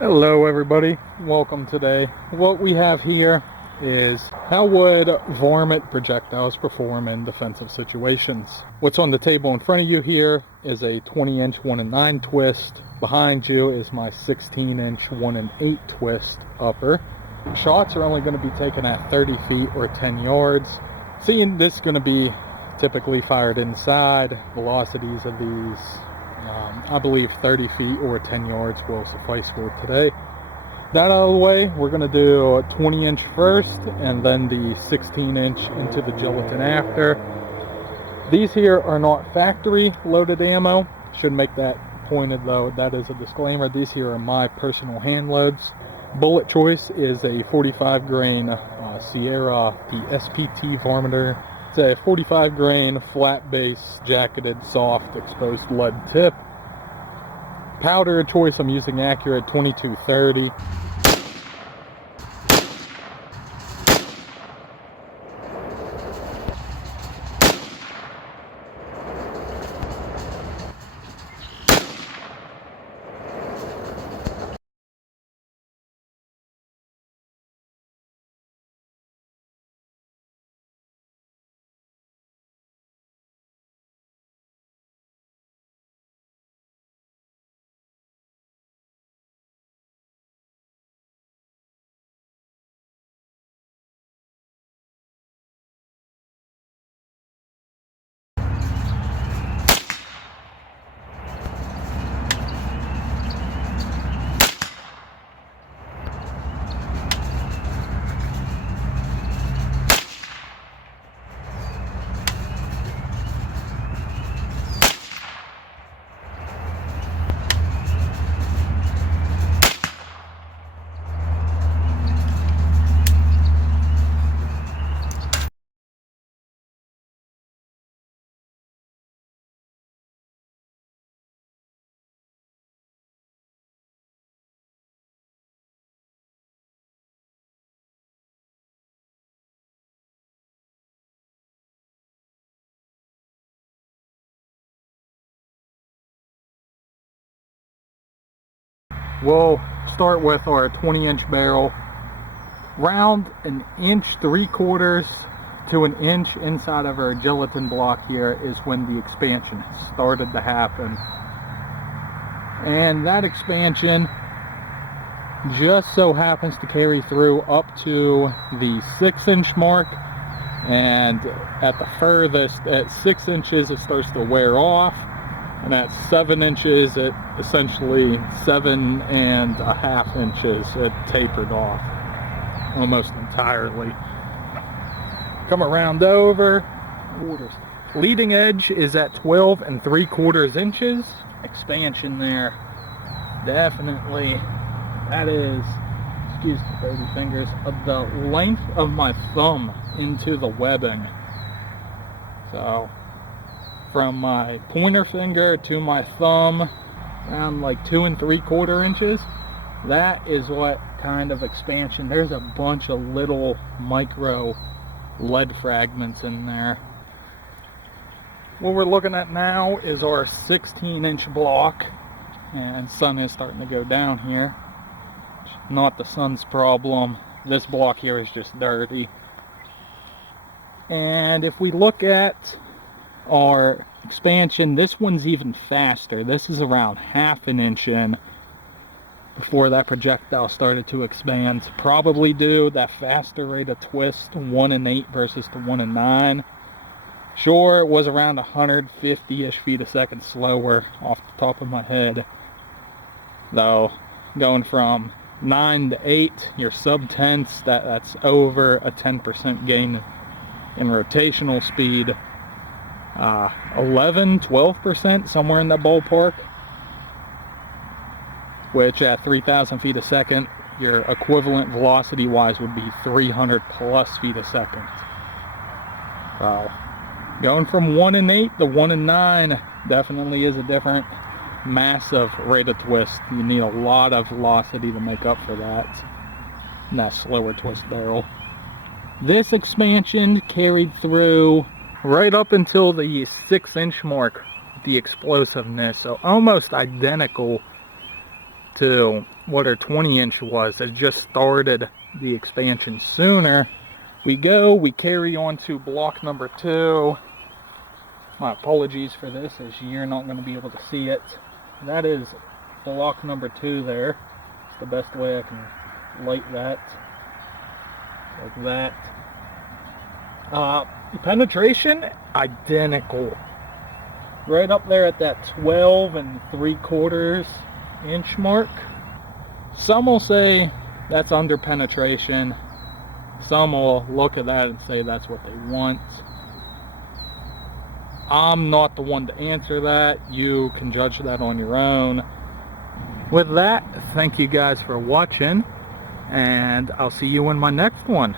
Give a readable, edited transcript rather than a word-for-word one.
Hello everybody, welcome today. What we have here is how would varmint projectiles perform in defensive situations. What's on the table in front of you here is a 20-inch 1 twist. Behind you is my 16-inch 1 twist upper. Shots are only going to be taken at 30 feet or 10 yards. Seeing this is going to be typically fired inside. Velocities of these I believe 30 feet or 10 yards will suffice for today. That out of the way, we're going to do a 20-inch first and then the 16-inch into the gelatin after. These here are not factory loaded ammo. Should make that pointed though. That is a disclaimer. These here are my personal hand loads. Bullet choice is a 45 grain Sierra SPT Varminter. It's a 45 grain flat base jacketed soft exposed lead tip. Powder choice, I'm using accurate 2230. We'll start with our 20-inch barrel. Round 1.75 inches to 1 inch inside of our gelatin block here is when the expansion started to happen. And that expansion just so happens to carry through up to the 6-inch mark. And at the furthest, at 6 inches, it starts to wear off. And at 7 inches, it essentially 7.5 inches, it tapered off almost entirely. Come around over. Leading edge is at 12.75 inches. Expansion there, definitely. That is, excuse the dirty fingers, of the length of my thumb into the webbing. So from my pointer finger to my thumb, around like 2.75 inches. That is what kind of expansion. There's a bunch of little micro lead fragments in there. What we're looking at now is our 16-inch block, and sun is starting to go down here. Not the sun's problem. This block here is just dirty. And if we look at our expansion, this one's even faster. This is around 1/2 inch in before that projectile started to expand. Probably due that faster rate of twist, 1 versus the 1 Sure, it was around 150-ish feet a second slower off the top of my head. Though, going from 9 to 8, your sub-tenths, that's over a 10% gain in rotational speed. 11-12%, somewhere in that ballpark, which at 3,000 feet a second, your equivalent velocity wise would be 300 plus feet a second. Wow. Going from 1 to 1 definitely is a different massive rate of twist. You need a lot of velocity to make up for that in that slower twist barrel. This expansion carried through right up until the 6-inch mark, the explosiveness, so almost identical to what our 20-inch was. It just started the expansion sooner. We carry on to block number 2. My apologies for this, as you're not going to be able to see it. That is block number 2 there. It's the best way I can light that. Like that. Penetration, identical. Right up there at that 12 3/4 inch mark. Some will say that's under penetration. Some will look at that and say that's what they want. I'm not the one to answer that. You can judge that on your own. With that, thank you guys for watching, and I'll see you in my next one.